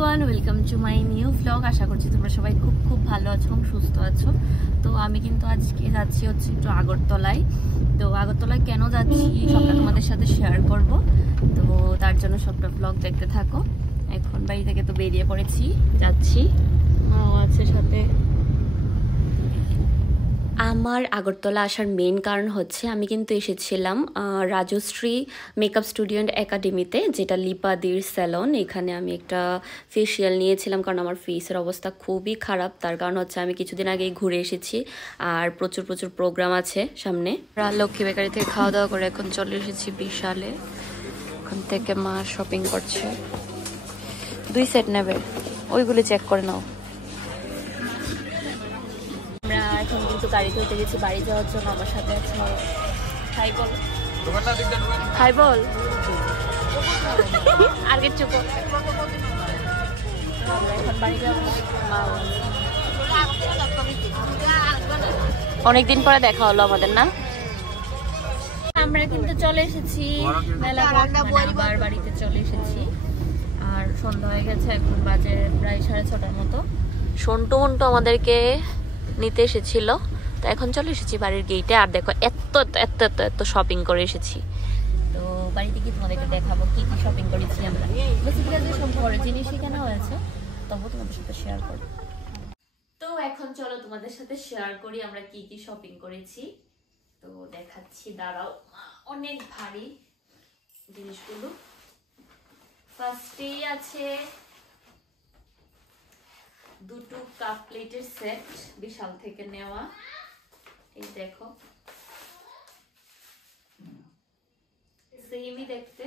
Everyone, welcome to my new blog. আশা করছি তোমরা সবাই খুব খুব ভালো আছো এবং সুস্থ আছো। তো আমি কিন্তু আজকে যাচ্ছি হচ্ছে একটু আগরতলায়। তো আগরতলায় কেন যাচ্ছি সবটা তোমাদের সাথে শেয়ার করব। তো তার জন্য সবটা ব্লগ দেখতে থাকো। এখন বাড়ি থেকে তো বেরিয়ে পড়েছি, যাচ্ছি, মাও আছে সাথে। আমার আগরতলা আসার মেইন কারণ হচ্ছে আমি কিন্তু এসেছিলাম রাজশ্রী মেকআপ স্টুডিও অ্যান্ড একাডেমিতে, যেটা লিপাদির স্যালন। এখানে আমি একটা ফেসিয়াল নিয়েছিলাম কারণ আমার ফেসের অবস্থা খুবই খারাপ। তার কারণ হচ্ছে আমি কিছুদিন আগেই ঘুরে এসেছি আর প্রচুর প্রচুর প্রোগ্রাম আছে সামনে। লক্ষ্মী বেকারি থেকে খাওয়া দাওয়া করে এখন চলে এসেছি বিশালে। ওখান থেকে মা শপিং করছে, 2 সেট নেবে, ওইগুলি চেক করে নাও। আমরা এখন কিন্তু গাড়িতে উঠে গেছি বাড়ি যাওয়ার জন্য। আমার সাথে আছে হাই বল, হাই বল, আগের চুপ। এখন বাড়ি যাবো, অনেকদিন পরে দেখা হলো আমাদের, না? আমরা কিন্তু চলে এসেছি মেলা, আবার বাড়িতে চলে এসেছি। আর সন্ধ্যা হয়ে গেছে, এখন বাজে প্রায় 6:30টার মতো। সন্টু মন্টু আমাদেরকে নিতে এসেছিল, তো এখন চলে এসেছি বাড়ির গেটে। আর দেখো এত এত এত এত শপিং করে এসেছি। তো বাড়িতে কি তোমাদেরকে দেখাবো কি কি শপিং করেছি আমরা। বেসিক্যালি সব বড় জিনিসই কেনা হয়েছে, তবু তোমাদের সাথে শেয়ার করব। তো এখন চলো তোমাদের সাথে শেয়ার করি আমরা কি কি শপিং করেছি। তো দেখাচ্ছি, দাঁড়াও, অনেক ভারী জিনিসগুলো। ফার্স্টেই আছে দুটো কাপ প্লেটের সেট, বিশাল থেকে নেওয়া। এই দেখো, সেমই দেখতে।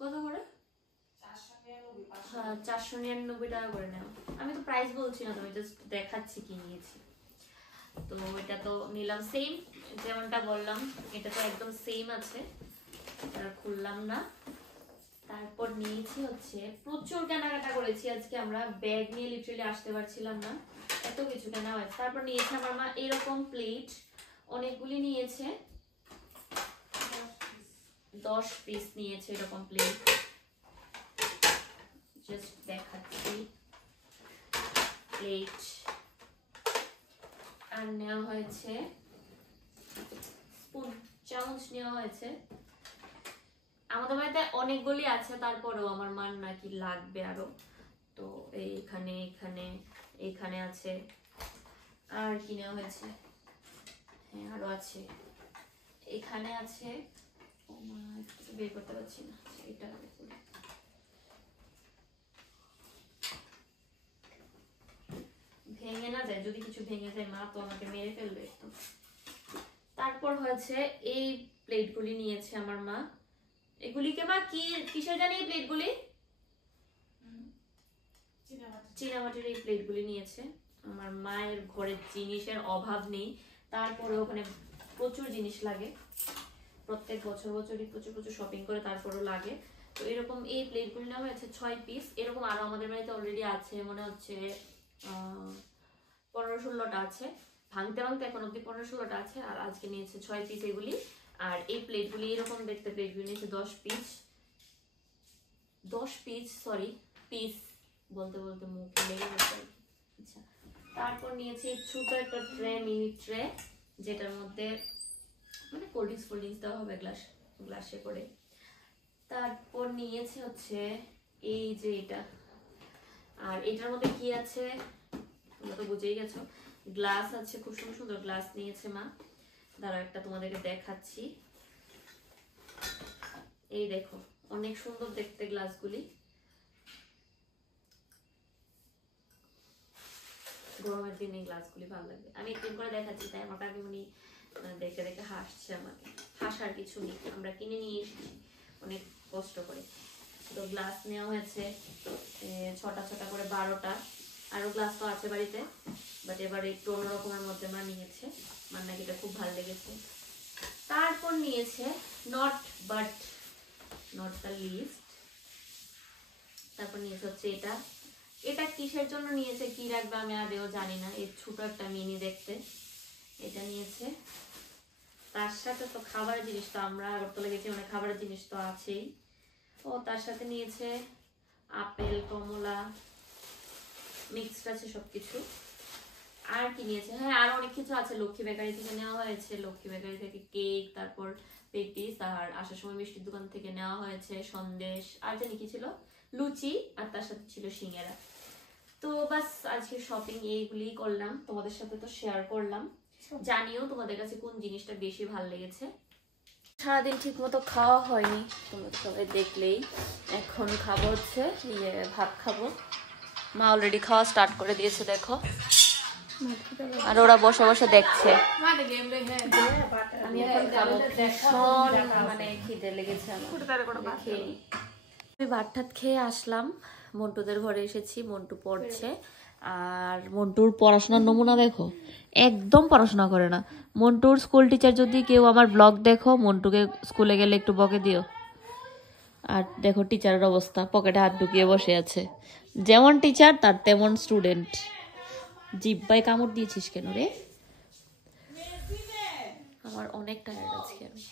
কত করে? 499 টাকা করে নেওয়া। আমি তো প্রাইস বলছি না, তুমি জাস্ট দেখাচ্ছি কি নিয়েছি। তো এটা তো নিলাম সেম, যেমনটা বললাম এটা তো একদম সেম আছে, খুললাম না। তারপর নিয়েছি হচ্ছে, প্রচুর কেনাকাটা করেছি আজকে আমরা, ব্যাগ নিয়ে লিটারালি আসতে পারছিলাম না, এত কিছু কেনা হয়েছে। তারপর নিয়েছে আমার মা এরকম প্লেট, অনেকগুলি নিয়েছে, 10 পিস নিয়েছে এরকম প্লেট। জাস্ট দেখাচ্ছি প্লেট। আর নেওয়া হয়েছে স্পুন, চামচ নেওয়া হয়েছে। আমাদের বাড়িতে অনেকগুলি আছে, তারপরেও আমার মার নাকি লাগবে আরো। তো এইখানে এখানে এখানে আছে। আর কি নেওয়া হয়েছে, হ্যাঁ আরো আছে, এখানে আছে। বের করতে পারছি না, এটা ভেঙে না যায়, যদি কিছু ভেঙে যায় মা তো আমাকে মেরে ফেলবে একদম। তারপর হয়েছে এই প্লেটগুলি নিয়েছে আমার মা। এগুলিকে মা কি কিসে জানি, এই প্লেটগুলি চীনামাটির এই প্লেটগুলি নিয়েছে। আমার মায়ের ঘরের জিনিসের অভাব নেই, তারপরে ওখানে প্রচুর জিনিস লাগে, প্রত্যেক বছরই প্রচুর প্রচুর শপিং করে তারপরও লাগে। তো এরকম এই প্লেটগুলি নেওয়া হয়েছে 6 পিস। এরকম আরো আমাদের বাড়িতে অলরেডি আছে, মনে হচ্ছে 15-16টা আছে, ভাঙতে ভাঙতে এখন অব্দি 15-16টা আছে। আর আজকে নিয়েছে 6 পিস এগুলি। আর এই প্লেটগুলি এরকম দেখতে, প্লেটগুলি নিয়েছে 10 পিস, 10 পিস, সরি পিস বলতে বলতে মুখ লেগে গেছে। আচ্ছা, তারপর নিয়েছি ছোট একটা ট্রে, মিনি ট্রে, যেটার মধ্যে মানে কোল্ড ড্রিঙ্কস দেওয়া হবে গ্লাসে করে। তারপর নিয়েছি হচ্ছে এই যে এটা, আর এটার মধ্যে কি আছে তোমরা তো বুঝেই গেছো। গ্লাস আছে, খুব সুন্দর সুন্দর গ্লাস নিয়েছে মা। দাঁড়াও একটা তোমাদেরকে দেখাচ্ছি। এই দেখো, অনেক সুন্দর দেখতে গ্লাসগুলি। গরমের দিনে গ্লাসগুলি ভালো লাগবে। আমি একদিন করে দেখাচ্ছি, তাই আমার কাকিমুনি দেখে দেখে হাসছে আমাকে। হাসার কিছু নেই, আমরা কিনে নিয়ে এসেছি অনেক কষ্ট করে। তো গ্লাস নেওয়া হয়েছে 6টা করে 12টা। আরো গ্লাস তো আছে বাড়িতে, বাট এবারে একটু অন্যরকমের মধ্যে মা নিয়েছে, মার নাকি এটা খুব ভালো লেগেছে। তারপর নিয়েছে নট দ্য লিস্ট। তারপর নিয়েছে হচ্ছে এটা, এটা কিসের জন্য নিয়েছে, কি রাখবে আমি আদেও জানি না। এই ছোট একটা মিনি দেখতে, এটা নিয়েছে। তার সাথে তো খাবারের জিনিস, তো আমরা আগরতলা গেছি মানে খাবারের জিনিস তো আছেই। ও তার সাথে নিয়েছে আপেল কমলা মিক্সড আছে সবকিছু। আর কি নিয়েছে, হ্যাঁ আর অনেক কিছু আছে, লক্ষ্মী বেকারি থেকে নেওয়া হয়েছে, লক্ষ্মী বেকারি থেকে কেক, তারপর পেটিস, আর আসার সময় মিষ্টির দোকান থেকে নেওয়া হয়েছে সন্দেশ, আর জানি কি ছিল, লুচি, আর তার সাথে ছিল সিঙ্গারা। তো বাস আজকে শপিং এইগুলি করলাম, তোমাদের সাথে তো শেয়ার করলাম। জানিও তোমাদের কাছে কোন জিনিসটা বেশি ভালো লেগেছে। সারাদিন ঠিক মতো খাওয়া হয়নি, তোমরা সবাই দেখলেই। এখন খাবো হচ্ছে ভাত খাবো। মা অলরেডি খাওয়া স্টার্ট করে দিয়েছে দেখো, আর ওরা বসে বসে দেখছে। আমি এখন খাবো, ভীষণ মানে খিদে লেগেছে আমার। আমি ভাত টাত খেয়ে আসলাম, মন্টুদের ঘরে এসেছি, মন্টু পড়ছে। আর মন্টুর পড়াশোনার নমুনা দেখো, একদম পড়াশোনা করে না। মন্টুর স্কুল টিচার যদি কেউ আমার ব্লগ দেখো, মন্টুকে স্কুলে গেলে একটু বকে দিও। আর দেখো টিচারের অবস্থা, পকেটে হাত ঢুকিয়ে বসে আছে। যেমন টিচার তার তেমন স্টুডেন্ট। জিব্বায় কামড় দিয়েছিস কেন রে? আমার অনেক টায়ার্ড আজকে আমি।